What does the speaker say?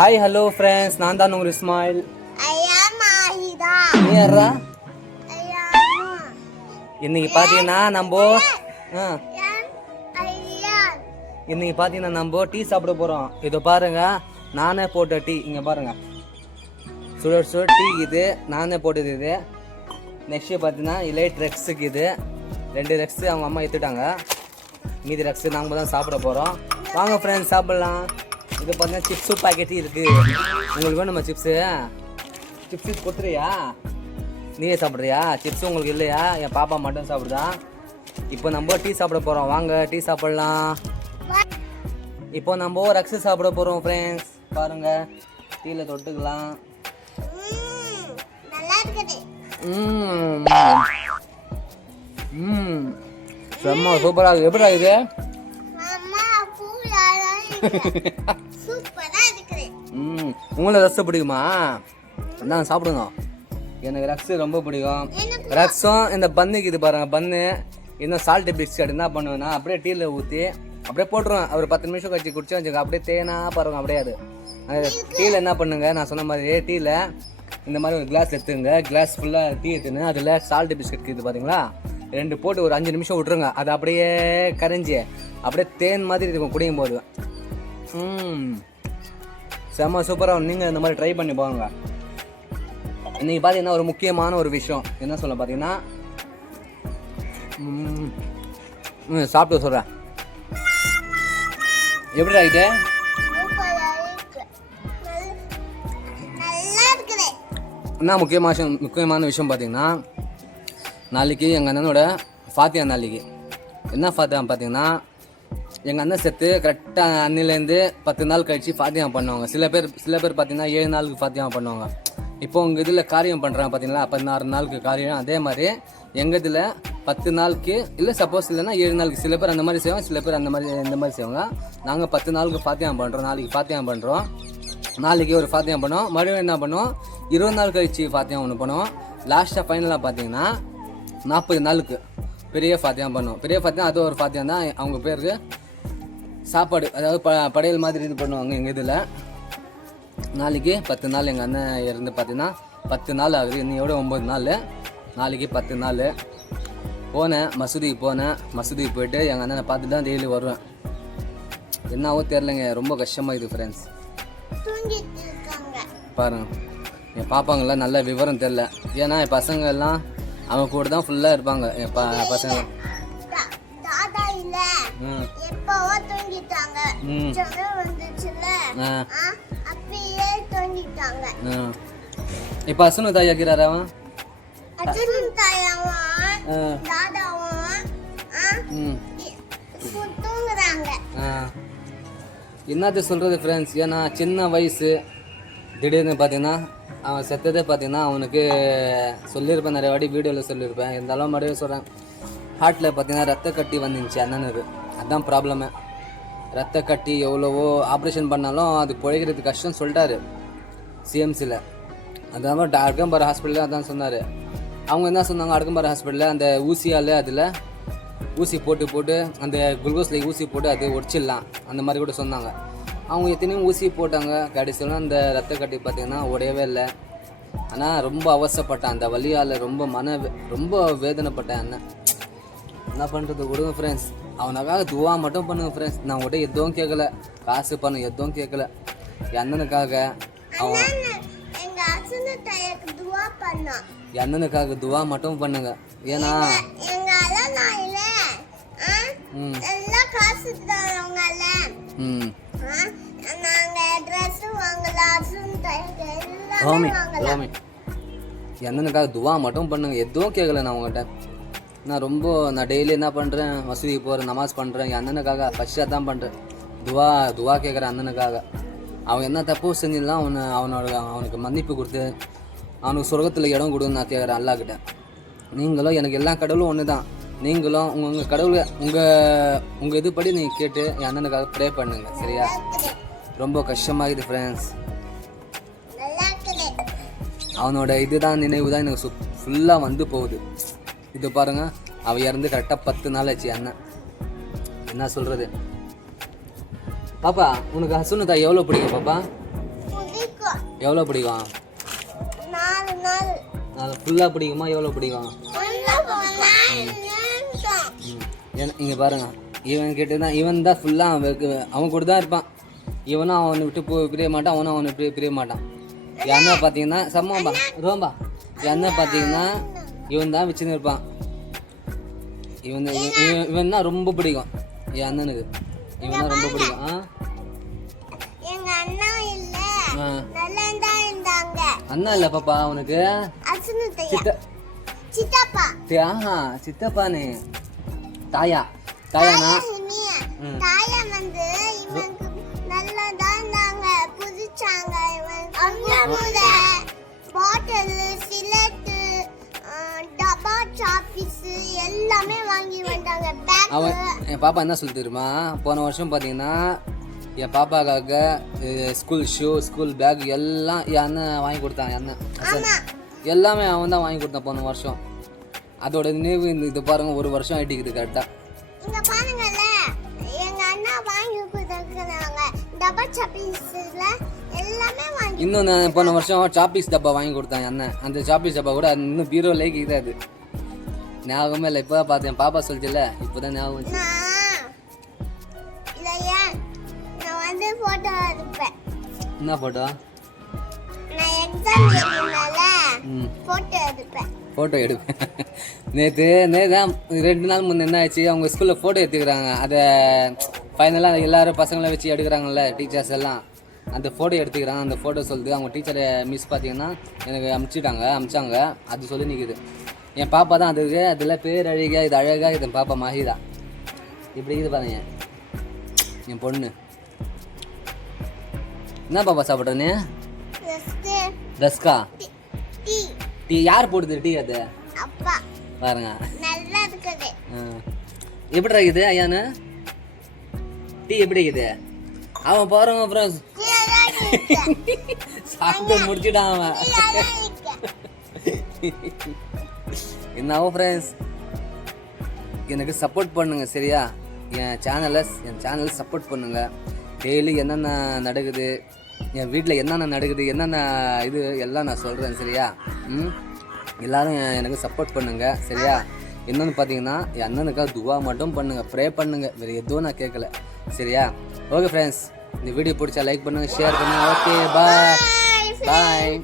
Hi hello friends, நான் தான் உங்கள் இஸ்மாயில். நீ யாரா? இன்னைக்கு பார்த்தீங்கன்னா நம்ம டீ சாப்பிட போகிறோம். இதை பாருங்க, நானே போட்ட டீ. இங்கே பாருங்க, சுட சுட டீ இது நானே போட்டது. இது நெக்ஸ்ட்டு பார்த்தீங்கன்னா லைட் ரெக்ஸுக்கு இது 2 ரெக்ஸு அவங்க அம்மா எடுத்துட்டாங்க. மீதி ரெக்ஸு நாங்கள் தான் சாப்பிட போகிறோம். வாங்க ஃப்ரெண்ட்ஸ், சாப்பிட்லாம். இது பார்த்தீங்கன்னா சிப்ஸு பாக்கெட்டு இருக்குது. உங்களுக்கு வேணுமா சிப்ஸு? சிப்ஸு கொடுத்துறியா? நீயே சாப்பிட்றியா? சிப்ஸு உங்களுக்கு இல்லையா? என் பாப்பா மட்டும் சாப்பிடுதா. இப்போ நம்ம டீ சாப்பிட போகிறோம். வாங்க டீ சாப்பிட்லாம். இப்போ நம்ம ரக்ஸு சாப்பிட போகிறோம் ஃப்ரெண்ட்ஸ். பாருங்கள், டீயில் தொட்டுக்கலாம். செம்ம சூப்பராக இருக்குது. எப்படா இது? உங்களுக்கு ரக்ஸு பிடிக்குமா? நான் சாப்பிடுங்க. எனக்கு ரக்ஸு ரொம்ப பிடிக்கும். ரக்ஸும் இந்த பன்னுக்கு இது பாருங்க, பன்னு இன்னும் சால்ட்டு பிஸ்கட் என்ன பண்ணுவேன்னா அப்படியே டீயில் ஊற்றி அப்படியே போட்டுருவேன். ஒரு 10 நிமிஷம் கழிச்சு குடிச்சு வச்சுக்க, அப்படியே தேனா பாருங்க. அப்படியே அது டீயில் என்ன பண்ணுங்க, நான் சொன்ன மாதிரி டீயில் இந்த மாதிரி ஒரு கிளாஸ் எடுத்துங்க. கிளாஸ் ஃபுல்லாக டீ எடுத்துன்னு அதில் சால்ட்டு பிஸ்கட் இது பார்த்தீங்களா, 2 போட்டு ஒரு 5 நிமிஷம் விட்ருங்க. அது அப்படியே கரைஞ்சி அப்படியே தேன் மாதிரி இருக்கும் குடிக்கும் போது. செம்ம சூப்பராக. நீங்கள் இந்த மாதிரி ட்ரை பண்ணி போங்க. இன்றைக்கி பார்த்தீங்கன்னா ஒரு முக்கியமான ஒரு விஷயம் என்ன சொல்ல பார்த்தீங்கன்னா, சாப்பிட்டு சொல்கிறேன். எப்படி ஆகிட்டு? என்ன முக்கியமான விஷயம் பார்த்தீங்கன்னா, நாளைக்கு எங்கள் அண்ணனோட ஃபாத்தியா. நாளைக்கு என்ன ஃபாத்தியா பார்த்தீங்கன்னா, எங்கள் அண்ணன் செத்து கரெக்டாக அன்னிலேருந்து 10 நாள் கழிச்சு ஃபாத்தியா பண்ணுவாங்க. சில பேர் பார்த்தீங்கன்னா 7 நாளுக்கு ஃபாத்தியா பண்ணுவாங்க. இப்போ உங்கள் இதில் காரியம் பண்ணுறாங்க பார்த்தீங்களா, 16 நாளுக்கு காரியம். அதே மாதிரி எங்கள் இதில் 10 நாளுக்கு இல்லை, சப்போஸ் இல்லைன்னா 7 நாளுக்கு. சில பேர் அந்த மாதிரி செய்வாங்க, சில பேர் இந்த மாதிரி செய்வாங்க. நாங்கள் 10 நாளுக்கு ஃபாத்தியா பண்ணுறோம். நாளைக்கு ஃபாத்தியா பண்ணுறோம். நாளைக்கு ஒரு ஃபாத்தியா பண்ணுவோம். மறுபடியும் என்ன பண்ணுவோம், 20 நாள் கழிச்சு ஃபாத்தியா ஒன்று பண்ணுவோம். லாஸ்ட்டாக ஃபைனலாக பார்த்தீங்கன்னா 40 நாளுக்கு பெரிய ஃபாத்தியா பண்ணுவோம். பெரிய ஃபாத்தியா அது ஒரு ஃபாத்தியா தான். அவங்க பேருக்கு சாப்பாடு, அதாவது படையல் மாதிரி இது பண்ணுவாங்க எங்கள் இதில். நாளைக்கு 10 நாள் எங்கள் அண்ணன் இருந்து பார்த்தீங்கன்னா 10 நாள் ஆகுது. இன்னையோட 9 நாள். நாளைக்கு 10 நாள். மசூதிக்கு போயிட்டு எங்கள் அண்ணனை பார்த்துட்டு தான் டெய்லி வருவேன். என்னவோ தெரிலங்க, ரொம்ப கஷ்டமாக இது ஃப்ரெண்ட்ஸ். பாருங்க, என் பாப்பாங்கெல்லாம் நல்ல விவரம் தெரில. ஏன்னா என் பசங்க எல்லாம் அவங்க கூட தான் ஃபுல்லாக இருப்பாங்க. என் பசங்க இப்ப அசுனு தாய் ஆகிறாரா? அவன் என்னது சொல்றது ஃப்ரெண்ட்ஸ். ஏன்னா சின்ன வயசு திடீர்னு பார்த்தீங்கன்னா அவன் செத்ததே பார்த்தீங்கன்னா அவனுக்கு சொல்லியிருப்பேன், நிறைய வாட்டி வீடியோவில் சொல்லியிருப்பேன். இருந்தாலும் மறுபடியும் சொல்கிறேன். ஹார்ட்டில் பார்த்தீங்கன்னா ரத்த கட்டி வந்துச்சு அண்ணனுக்கு. அதுதான் ப்ராப்ளமே. ரத்த கட்டி எவ்வளவோ ஆப்ரேஷன் பண்ணாலும் அது பிழைக்கிறதுக்கு கஷ்டம் சொல்லிட்டாரு சிஎம்சியில். அதான் அடுக்கம்பாறை ஹாஸ்பிட்டலில் அதான் சொன்னார். அவங்க என்ன சொன்னாங்க, அடுக்கம்பாறை ஹாஸ்பிட்டலில் அந்த ஊசியால் அதில் ஊசி போட்டு அந்த குளுக்கோஸில் ஊசி போட்டு அது உடச்சிடலாம் அந்த மாதிரி கூட சொன்னாங்க. அவங்க எத்தனையும் ஊசி போட்டாங்க. கடைசியில் அந்த ரத்த கட்டி பார்த்திங்கன்னா உடையவே இல்லை. ஆனால் ரொம்ப அவசரப்பட்டேன் அந்த வலியால். ரொம்ப வேதனைப்பட்டேன். என்ன பண்ணுறது, கொடுங்க ஃப்ரெண்ட்ஸ். அவனுக்காக துவா மட்டும் பண்ணுங்க ஃப்ரெண்ட்ஸ். நான் உங்கள்கிட்ட எதுவும் கேட்கல, காசு பண்ண எதுவும் கேட்கல. என் அண்ணனுக்காக துவா மட்டும் பண்ணுங்க. ஏன்னா என் அண்ணனுக்காக துவா மட்டும் பண்ணுங்க. எதுவும் கேட்கல நான் உங்கள்கிட்ட. நான் டெய்லி என்ன பண்ணுறேன், மசூதிக்கு போகிறேன், நமாஸ் பண்ணுறேன். என் அண்ணனுக்காக ஃபஸ்ட்டாக தான் பண்ணுறேன். துவா கேட்குறேன் அண்ணனுக்காக. அவன் என்ன தப்பு செஞ்சிருந்தான் அவனுக்கு மன்னிப்பு கொடுத்து அவனுக்கு சொர்க்கத்தில் இடம் கொடுன்னு நான் கேட்குறேன் அல்லாஹ்கிட்ட. நீங்களும் எனக்கு எல்லா கடவுளும் ஒன்று தான். நீங்களும் உங்கள் கடவுளை உங்கள் இதுபடி நீங்கள் கேட்டு என் அண்ணனுக்காக ப்ரே பண்ணுங்க, சரியா? ரொம்ப கஷ்டமாகுது ஃப்ரெண்ட்ஸ். அவனோட இதுதான் நினைவு தான் எனக்கு ஃபுல்லாக வந்து போகுது. இது பாருங்க, அவ இறந்து கரெக்டாக 10 நாள் ஆச்சு அண்ணன். என்ன சொல்கிறது பாப்பா, உனக்கு ஹசுனு தாய் எவ்வளோ பிடிக்கும் பாப்பா? எவ்வளோ பிடிக்கும்? 4 நாள். அது ஃபுல்லாக பிடிக்குமா? எவ்வளோ பிடிக்கும்? இங்கே பாருங்க, இவன் கிட்ட தான், இவன் தான் ஃபுல்லாக அவன் கூட தான் இருப்பான். இவனும் அவனை விட்டு பிரிய மாட்டான், அவனும் அவனை பிரிய மாட்டான். என் அண்ணன் பார்த்தீங்கன்னா சம்மாம்பா ரோம்பா, என் அண்ணன் பார்த்தீங்கன்னா இவன் தான் வச்சுன்னு இருப்பான். இவன் தான் ரொம்ப பிடிக்கும் என் அண்ணனுக்கு. இவன் தான் ரொம்ப பிடிக்கும். எங்க அண்ணா இல்ல, நல்லா இருந்தாங்க. அண்ணா இல்ல பாப்பா உனக்கு? சித்தப்பா. சித்தப்பானே. தாயா? தாயானா? தாயா வந்து இவனுக்கு நல்லா இருந்தாங்க, புதிச்சாங்க. அம்மா பாட்டில், சிலட்டு, டப்பா, சாப்பீஸ் எல்லாமே வாங்கி வந்தாங்க. அவன் என் பாப்பா என்ன சொல்லி தெரியுமா? போன வருஷம் பார்த்தீங்கன்னா என் பாப்பாக்காக ஸ்கூல் ஷூ, ஸ்கூல் பேக் எல்லாம் என் அண்ணன் வாங்கி கொடுத்தான். என் அண்ணன் எல்லாமே அவன் தான் வாங்கி கொடுத்தான் போன வருஷம். அதோட நினைவு இது பாருங்க, ஒரு வருஷம் ஆயிட்டுக்குது கரெக்டாக. இங்க பாருங்கல்ல, எங்க அண்ணா வாங்கி கொடுத்தாங்க டப்பா சாப்பீஸ்ல எல்லாமே வாங்கி. இன்னொன்று போன வருஷம் சாப்பீஸ் டப்பா வாங்கி கொடுத்தான் என் அண்ணன். அந்த சாப்பீஸ் டப்பா கூட இன்னும் பீரோலே இருக்குது. அது ஞாபகமே இல்லை, இப்போ தான் பார்த்தேன். பாப்பா சொல்லிச்சுல, இப்போ தான் ஞாபகம். நான் வந்து போட்டோ எடுப்பேன். என்ன போட்டோ? நான் எக்ஸாம் எழுதுனால போட்டோ எடுப்பேன். நேற்று தான் 2 நாள் முன்னே என்ன ஆச்சு, அவங்க ஸ்கூலில் ஃபோட்டோ எடுத்துக்கிறாங்க. அதை ஃபைனலாக எல்லாரும் பசங்களை வச்சு எடுக்கிறாங்கல்ல, டீச்சர்ஸ் எல்லாம். அந்த ஃபோட்டோ எடுத்துக்கிறாங்க. அந்த ஃபோட்டோ சொல்லுது அவங்க டீச்சரை மிஸ் பார்த்தீங்கன்னா எனக்கு அமிச்சாங்க. அது சொல்லி நிற்குது. என் பாப்பா தான் அதுக்கு. அதில் பேர் அழகாக, இது அழகாக, இது பாப்பா மாஹிதா. இப்படி இது பாருங்க என் பொண்ணு. என்ன பாப்பா சாப்பிட்ற நீ? ரஸ்கா? டீ யார் போடுது டீ? அது அப்பா. பாருங்க நல்லா இருக்குது. எப்படி இருக்குது ஐயானு? டீ எப்படி இருக்குது? அவன் பாருங்க அப்புறம் சாப்பிட்டு முடிச்சுட்டான் அவன். என்னவோ ஃப்ரெண்ட்ஸ், எனக்கு சப்போர்ட் பண்ணுங்க சரியா? என் சேனலை சப்போர்ட் பண்ணுங்க. டெய்லி என்னென்ன நடக்குது, என் வீட்டில் என்னென்ன நடக்குது, என்னென்ன இது எல்லாம் நான் சொல்கிறேன் சரியா? எல்லோரும் எனக்கு சப்போர்ட் பண்ணுங்கள் சரியா? இன்னொன்று பார்த்தீங்கன்னா என் அண்ணனுக்காக துவா மட்டும் பண்ணுங்கள், ப்ரே பண்ணுங்கள். வேறு எதுவும் நான் கேட்கல சரியா? ஓகே ஃப்ரெண்ட்ஸ், இந்த வீடியோ பிடிச்சா லைக் பண்ணுங்கள், ஷேர் பண்ணுங்கள். Okay bye.